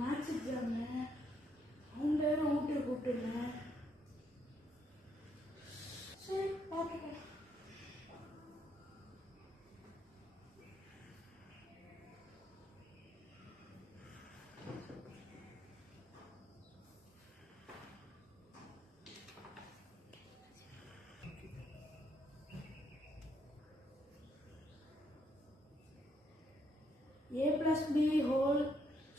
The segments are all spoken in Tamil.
மேட்ச் எக்ஸாமு அவங்க வேறு வீட்டுக்கு கூப்பிட்டுருந்தேன். சரி பார்த்துக்கலாம். A plus B whole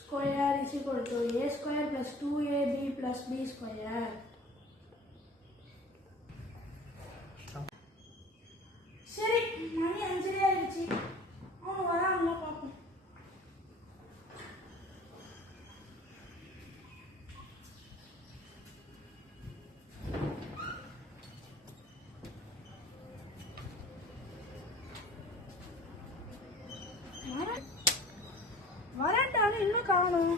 square is equal to A square plus 2AB plus B square. சரி மணி 5 ஆயிடுச்சு. அவன் வராங்களா பார்ப்போம். வரட்டாலும் இன்னும் காணும்.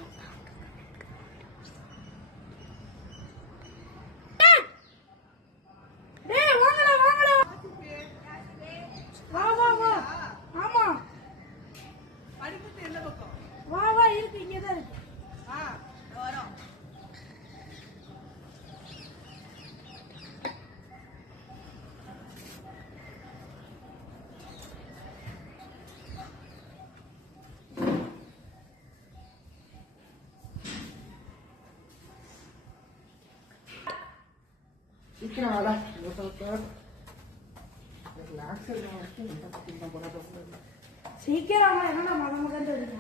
இருக்கு இங்கதான் இருக்கு. சீக்கிரம் வாடா. சீக்கிரமா என்னடா மதமுகந்து வருங்க.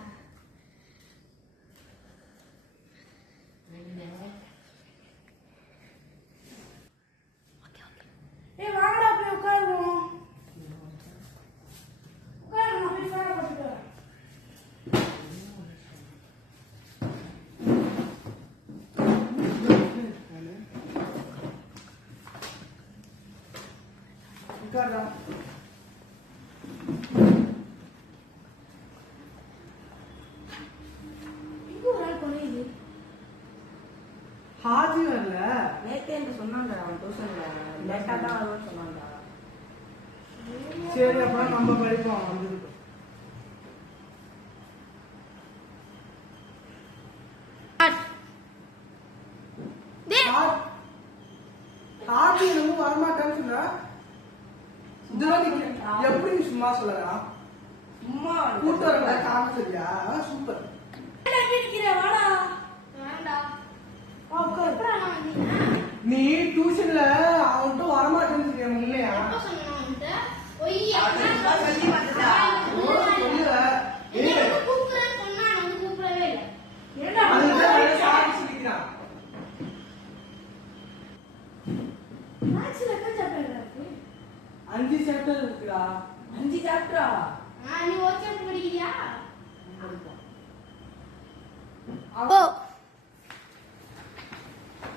வாங்கடா போய் உட்காருவோம். உட்காருவோம் போய் ஃபேனை போட்டுட்டு. உட்கார்றா. ஹாஜி வரல நேத்தே என்று சொன்னாங்க. அவன் டியூஷன்ல லேட்டா தான் வருவான்னு சொன்னாங்க. சரி அப்புறம் நம்ம படிப்போம். வந்துருக்கு ஹாஜி இன்னும் வரமாட்டேன்னு சொன்னா எப்படி சும்மா சொல்லலாம். சும்மா கூட்டு வர காமிச்சிருக்கியா? சூப்பர். நீ டியூஷன்ல அவன்கிட்ட வரமாட்டேன்னு சொல்லியா? இல்லையா அஞ்சு சாப்டர் இருக்குடா. 5 சாப்டரா? நீ ஒரு சாப்டர் படிக்கிறியா?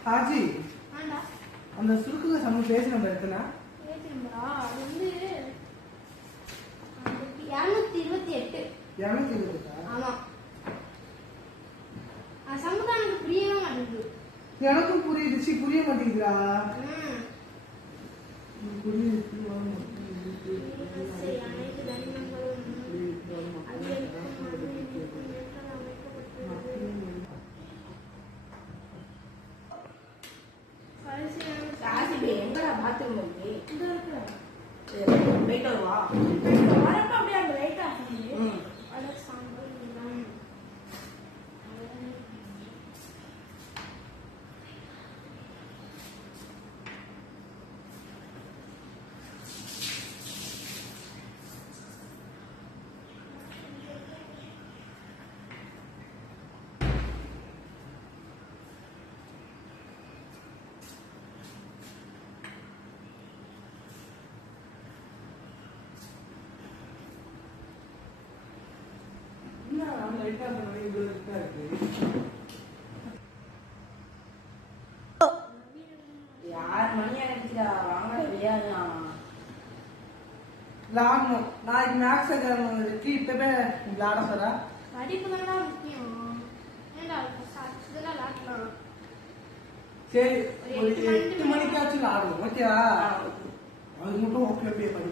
ஹாஜி அந்த சுருக்குங்க சம பேஜ் நம்பர் எத்தனை? அது வந்து 228. 228. ஆமா. சமுதாயம் புரியவே மாட்டேங்குது. எனக்கும் புரியுது. புரிய மாட்டேங்குதுடா. எங்கடா பாத்ரூம் இருக்கு? போயிட்டு வருவா. வரப்ப அப்படியே அந்த லைட் ஆஃப் பண்ணி யார் மணி ஆயிடுச்சுடா? வாங்கடா விளையாடலாம். விளாடணும். நாளைக்கு மேக்ஸ் எக்ஸாம் இருக்கு. இப்பவே விளாட சொல்றா. படிப்பு தான் முக்கியம். சரி 8 மணிக்காச்சும் விளாடுவோம். ஓகேவா? அது மட்டும் ஓகே படி.